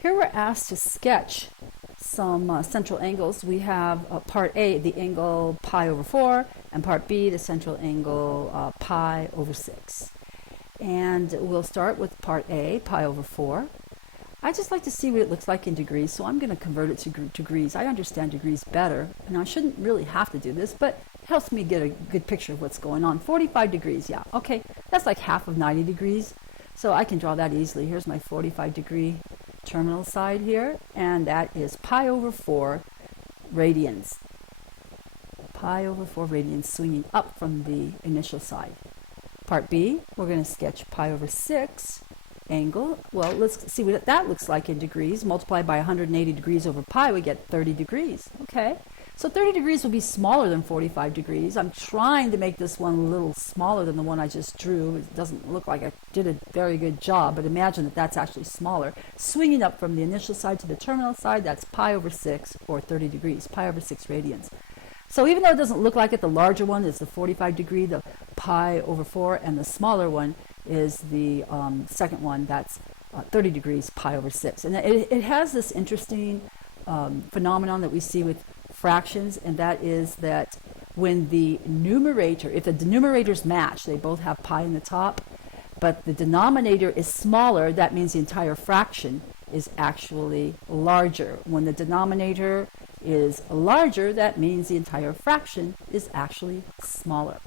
Here we're asked to sketch some central angles. We have part A, the angle pi over 4, and part B, the central angle pi over 6. And we'll start with part A, pi over 4. I just like to see what it looks like in degrees, so I'm going to convert it to degrees. I understand degrees better, and I shouldn't really have to do this, but it helps me get a good picture of what's going on. 45 degrees, yeah, okay, that's like half of 90 degrees, so I can draw that easily. Here's my 45-degree terminal side here, and that is pi over 4 radians. Pi over 4 radians swinging up from the initial side. Part B, we're going to sketch pi over 6 angle. Well, let's see what that looks like in degrees. Multiplied by 180 degrees over pi, we get 30 degrees. Okay, so 30 degrees will be smaller than 45 degrees. I'm trying to make this one a little smaller than the one I just drew. It doesn't look like I did a very good job, but imagine that that's actually smaller. Swinging up from the initial side to the terminal side, that's pi over 6, or 30 degrees, pi over 6 radians. So even though it doesn't look like it, the larger one is the 45 degree, the pi over 4, and the smaller one is the second one, that's 30 degrees, pi over 6. And it has this interesting phenomenon that we see with fractions, and that is that when the numerator, if the numerators match, they both have pi in the top, but the denominator is smaller, that means the entire fraction is actually larger. When the denominator is larger, that means the entire fraction is actually smaller.